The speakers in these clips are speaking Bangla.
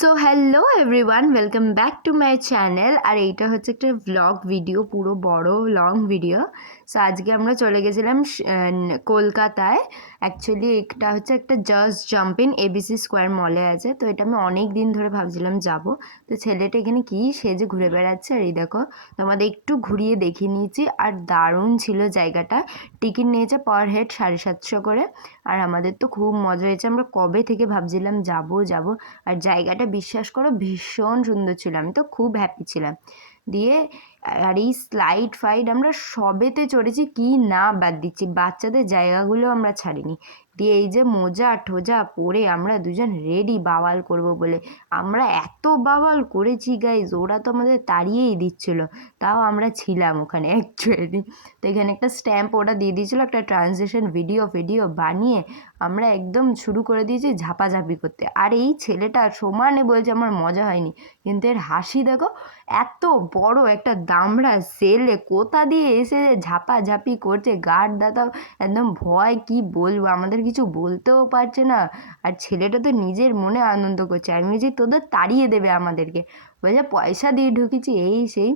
So hello everyone, welcome back to my channel. আর এইটা হচ্ছে একটা ভ্লগ ভিডিও, পুরো বড় লং ভিডিও। সো আজকে আমরা চলে গেছিলাম কলকাতায়। অ্যাকচুয়ালি এটা হচ্ছে একটা just jump in ABC square মলে আছে। তো এটা আমি অনেক দিন ধরে ভাবছিলাম যাব। তো ছেলেটা এখানে কী সেজে ঘুরে বেড়াচ্ছে। আর এই দেখো, তোমাদের একটু ঘুরিয়ে দেখিয়ে নিয়েছি। আর দারুণ ছিল জায়গাটা। টিকিট নিয়েছে পার হেড 750 করে। আর আমাদের তো খুব মজা হয়েছে, আমরা কবে থেকে ভাবছিলাম যাব যাব। আর জায়গাটা বিশ্বাস করো ভীষণ সুন্দর ছিল, আমি তো খুব হ্যাপি ছিলাম। দিয়ে আর এই স্লাইড ফাইড আমরা সবেতে চড়েছি, কি না বাদ দিচ্ছি, বাচ্চাদের জায়গাগুলো আমরা ছাড়িনি। দিয়ে এই যে মোজা ঠোজা পরে আমরা দুজন রেডি বাওয়াল করব বলে। আমরা এত বাওয়াল করেছি গাইজ, ওরা তো আমাদের তাড়িয়েই দিচ্ছিল, তাও আমরা ছিলাম ওখানে অ্যাকচুয়ালি। তো এখানে একটা স্ট্যাম্প ওরা দিয়ে দিয়েছিলো, একটা ট্রানজেকশন ভিডিও বানিয়ে আমরা একদম শুরু করে দিয়েছি ঝাপাঝাপি করতে। আর এই ছেলেটা সমানে বলছে আমার মজা হয়নি, কিন্তু এর হাসি দেখো। এত বড় একটা দামড়া ছেলে কোথা দিয়ে এসে ঝাপাঝাপি করছে, গার্ড দাদাও একদম ভয়, কি বলবো, আমাদের কিছু বলতেও পারছে না। আর ছেলেটা তো নিজের মনে আনন্দ করছে, আমি যে তোদের তাড়িয়ে দেবে আমাদেরকে, বলছে পয়সা দিয়ে ঢুকেছি এই সেই।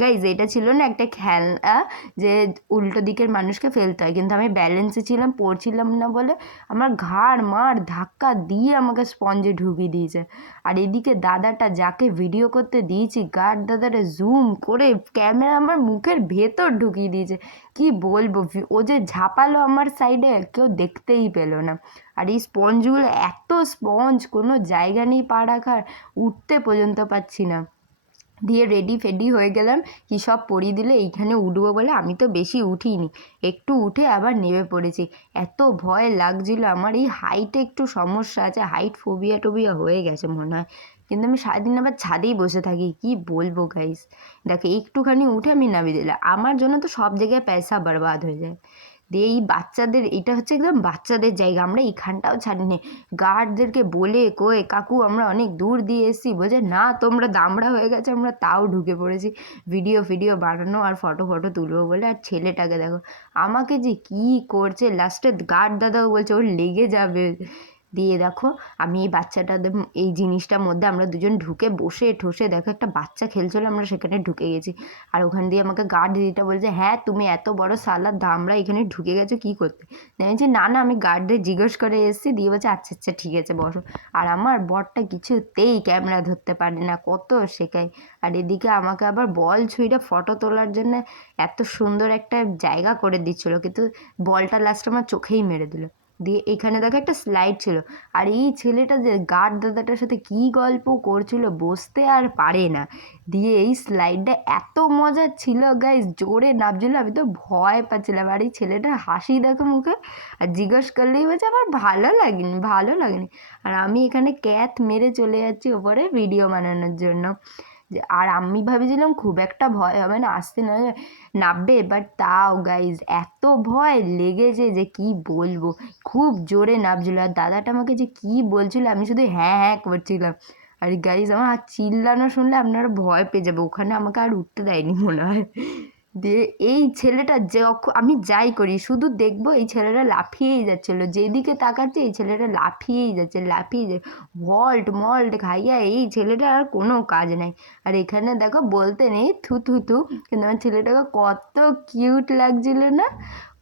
গাইজ এটা ছিল না একটা খেলনা যে উল্টো দিকের মানুষকে ফেলতে হয়, কিন্তু আমি ব্যালেন্সে ছিলাম, পড়ছিলাম না বলে আমার ঘাড় মার ধাক্কা দিয়ে আমাকে স্পঞ্জে ঢুকিয়ে দিয়েছে। আর এদিকে দাদাটা যাকে ভিডিও করতে দিয়েছি, গার্ড দাদাটা জুম করে ক্যামেরা আমার মুখের ভেতর ঢুকিয়ে দিয়েছে। কি বলবো, ও যে ঝাঁপালো আমার সাইডে, কেউ দেখতেই পেলো না। আর এই স্পঞ্জগুলো এত স্পঞ্জ, কোনো জায়গা নেই পা রাখার, উঠতে পর্যন্ত পারছি না। দিয়ে রেডি ফেডি হয়ে গেলাম, কী সব পরিয়ে দিলে এইখানে উঠবো বলে। আমি তো বেশি উঠিনি, একটু উঠে আবার নেমে পড়েছি। এত ভয় লাগছিল, আমার এই হাইটে একটু সমস্যা আছে, হাইট ফোবিয়া টোবিয়া হয়ে গেছে মনে হয়। কিন্তু আমি সারাদিন আবার ছাদেই বসে থাকি, কি বলবো গাইস। দেখো একটুখানি উঠে আমি নামিয়ে দিলাম, আমার জন্য তো সব জায়গায় পয়সা বরবাদ হয়ে যায়। দিয়ে এই বাচ্চাদের, এটা হচ্ছে একদম বাচ্চাদের জায়গা, আমরা এইখানটাও ছাড়িনি। গার্ডদেরকে বলে কয়ে কাকু আমরা অনেক দূর দিয়ে এসেছি, বলছে না তোমরা দামড়া হয়ে গেছে, আমরা তাও ঢুকে পড়েছি ভিডিও বানানো আর ফটো তুলবো বলে। আর ছেলেটাকে দেখো আমাকে যে কি করছে, লাস্টে গার্ড দাদাও বলছে ওর লেগে যাবে। দিয়ে দেখো আমি এই বাচ্চাটাদের এই জিনিসটার মধ্যে আমরা দুজন ঢুকে বসে ঠসে, দেখো একটা বাচ্চা খেলছিল, আমরা সেখানে ঢুকে গেছি। আর ওখান দিয়ে আমাকে গার্ড দিদিটা বলছে হ্যাঁ তুমি এত বড় সালার দামরা এখানে ঢুকে গেছো কী করতে। আমি বলছি না না, আমি গার্ডদের জিজ্ঞেস করে এসেছি। দিয়ে বলছে আচ্ছা আচ্ছা ঠিক আছে বসো। আর আমার বরটা কিছুতেই ক্যামেরা ধরতে পারে না, কত শেখায়। আর এদিকে আমাকে আবার বল ছুঁইটা ফটো তোলার জন্য এত সুন্দর একটা জায়গা করে দিচ্ছিলো, কিন্তু বলটা লাস্ট আমার চোখেই মেরে দিল। দিয়ে এখানে দেখো একটা স্লাইড ছিল, আর এই ছেলেটা যে গার্ড দাদাটার সাথে কী গল্প করছিল, বসতে আর পারে না। দিয়ে এই স্লাইডটা এত মজার ছিল গাইস, জোরে নামছিল, আমি তো ভয় পাচ্ছিলাম। আর এই ছেলেটার হাসি দেখো মুখে, আর জিজ্ঞেস করলেই বলছে আমার ভালো লাগেনি। আর আমি এখানে ক্যাথ মেরে চলে যাচ্ছি ওপরে ভিডিও বানানোর জন্য। আর আমি ভাবছিলাম খুব একটা ভয় হবে না, আসতে না নামবে, বাট তাও গাইজ এত ভয় লেগেছে যে কি বলবো, খুব জোরে নামছিল। আর দাদাটা আমাকে যে কি বলছিল, আমি শুধু হ্যাঁ হ্যাঁ করছিলাম। আর গাইজ আমার হাত চিল্লানো শুনলে আপনারা ভয় পেয়ে যাবে, ওখানে আমাকে আর উঠতে দেয়নি মনে হয়। দিয়ে এই ছেলেটা যখন আমি যাই করি শুধু দেখবো এই ছেলেটা লাফিয়েই যাচ্ছিলো, যেদিকে তাকাচ্ছে এই ছেলেটা লাফিয়েই যাচ্ছে ভল্ট খাইয়া, এই ছেলেটার আর কোনো কাজ নাই। আর এখানে দেখো বলতে নেই থু থু থু, কিন্তু আমার ছেলেটাকে কত কিউট লাগছিল না,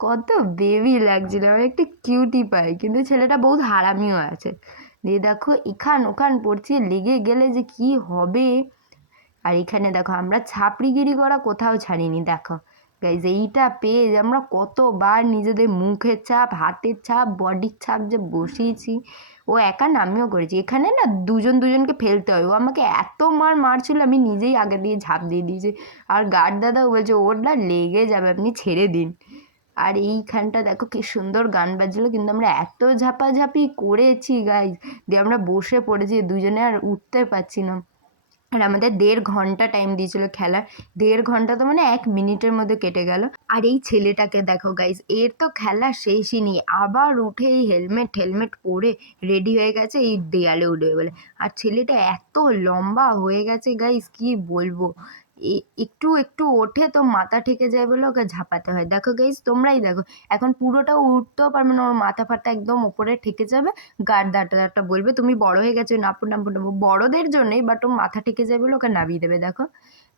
কত বেবি লাগছিল, আমি একটা কিউটি পাই, কিন্তু ছেলেটা বহুত হারামিও আছে। দিয়ে দেখো এখান ওখান পড়ছে, লেগে গেলে যে কি হবে। আর এখানে দেখো আমরা ছাপড়িগিরি করা কোথাও ছাড়িনি, দেখো গাইজ এইটা পেয়ে আমরা কতবার নিজেদের মুখের ছাপ, হাতের ছাপ, বডির ছাপ যে বসিয়েছি। ও একা না, আমিও করেছি। এখানে না দুজনকে ফেলতে হয়, ও আমাকে এত মারছিল, আমি নিজেই আগে দিয়ে ঝাঁপ দিয়ে দিয়েছি। আর গার্ড দাদাও বলছে ওর না লেগে যাবে, আপনি ছেড়ে দিন। আর এইখানটা দেখো কি সুন্দর গান বাজছিলো, কিন্তু আমরা এত ঝাপাঝাপি করেছি গাইজ, দিয়ে আমরা বসে পড়েছি দুজনে, আর উঠতে পারছি না। আর আমাদের 1.5 ঘন্টা টাইম দিয়েছিল খেলার, 1.5 ঘন্টা তো মানে 1 মিনিটের মধ্যে কেটে গেল। আর এই ছেলেটাকে দেখো গাইজ, এর তো খেলা শেষই নেই, আবার উঠে এই হেলমেট পরে রেডি হয়ে গেছে এই দেয়ালে উঠবে বলে। আর ছেলেটা এত লম্বা হয়ে গেছে গাইজ, কি বলবো, একটু একটু ওঠে তো মাথা ঠেকে যায় বলে ওকে ঝাঁপাতে হয়। দেখো গাইজ, তোমরাই দেখো, এখন পুরোটা উঠতেও পারবে না, ওর মাথা ফাটা একদম ওপরে ঠেকে যাবে। গার্ড দাটা বলবে তুমি বড় হয়ে গেছো, নাপো নাপো নাপো, বড়দের জন্যই, বাট ওর মাথা ঠেকে যায় বলে ওকে নামিয়ে দেবে। দেখো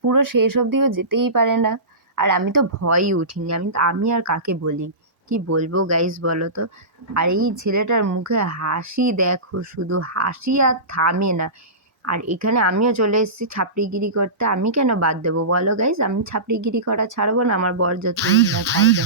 পুরো শেষ অবধিও যেতেই পারে না। আর আমি তো ভয়ই উঠিনি, আমি আর কাকে বলি, কি বলবো গাইজ বলো তো। আর এই ছেলেটার মুখে হাসি দেখো, শুধু হাসি আর থামে না। আর এখানে আমিও চলে এসেছি ছাপড়িগিরি করতে, আমি কেন বাদ দেবো বলো গাইজ, আমি ছাপড়িগিরি করা ছাড়বো না, আমার বর যতই না ছাড়বে।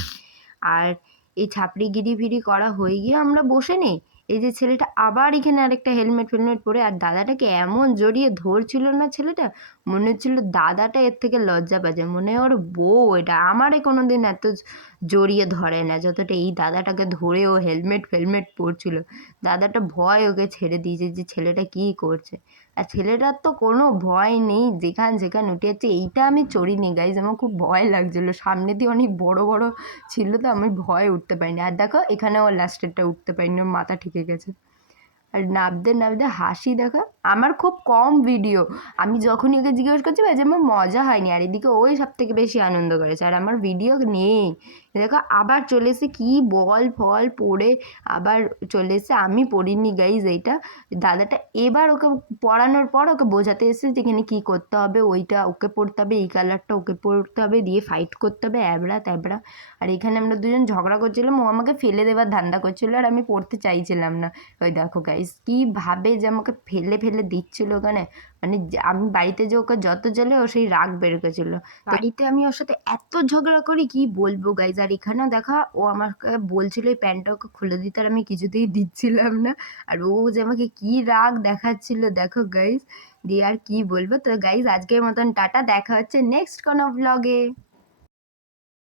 আর এই ছাপড়িগিরি ফিরি করা হয়ে গিয়ে আমরা বসে নেই, এই যে ছেলেটা আবার এখানে আরেকটা হেলমেট ফেলমেট পরে, আর দাদাটাকে এমন জড়িয়ে ধরছিল না ছেলেটা, মনে হচ্ছিল দাদাটা এর থেকে লজ্জা পাচ্ছে, মনে হয় ওর বউ এটা। আমারে কোনোদিন এত জড়িয়ে ধরে না যতটা এই দাদাটাকে ধরে ও হেলমেট ফেলমেট পরছিল। দাদাটা ভয় ওকে ছেড়ে দিয়েছে যে ছেলেটা কী করছে। আর ছেলেটার তো কোনো ভয় নেই, যেখানে উঠে যাচ্ছে। এইটা আমি চড়িনি গাইজ, আমার খুব ভয় লাগছিলো, সামনে দিয়ে অনেক বড় বড় ছিল তো আমি ভয়ে উঠতে পারিনি। আর দেখো এখানে ও লাস্টেরটা উঠতে পারিনি, ওর মাথা ঠেকে গেছে। আর নাবতে নাবতে হাসি দেখা, আমার খুব কম ভিডিও, আমি যখনই ওকে জিজ্ঞেস করছি ভাই যে আমার মজা হয়নি, আর এদিকে ওই সব থেকে বেশি আনন্দ করেছে, আর আমার ভিডিও নেই। দেখো আবার চলে এসে কি বল ফল পড়ে আবার চলে এসে, আমি পড়িনি গাইজ এইটা। দাদাটা এবার ওকে পড়ানোর পর ওকে বোঝাতে এসেছে যে এখানে কী করতে হবে, ওইটা ওকে পড়তে হবে, এই কালারটা ওকে পড়তে হবে, দিয়ে ফাইট করতে হবে, অ্যাবড়া ત્যাবড়া। আর এখানে আমরা দুজন ঝগড়া করছিলাম, ও আমাকে ফেলে দেওয়ার ধান্দা করছিল, আর আমি পড়তে চাইছিলাম না। ওই দেখো গাইস কীভাবে যে আমাকে ফেলে ফেলে দিচ্ছিল ওখানে, মানে আমি বাড়িতে যে ওকে যত জ্বলে ও সেই রাগ বের করেছিল। বাড়িতে আমি ওর সাথে এত ঝগড়া করি কি বলবো গাইজ। আর এখানেও দেখা, ও আমাকে বলছিল এই প্যান্টটা ওকে খুলে দিতে, আর আমি কিছুতেই দিচ্ছিলাম না। আর ও যে আমাকে কি রাগ দেখাচ্ছিল দেখো গাইজ, দিয়ে আর কি বলবো। তো গাইজ আজকের মতন টাটা, দেখা হচ্ছে নেক্সট কোনো ব্লগে।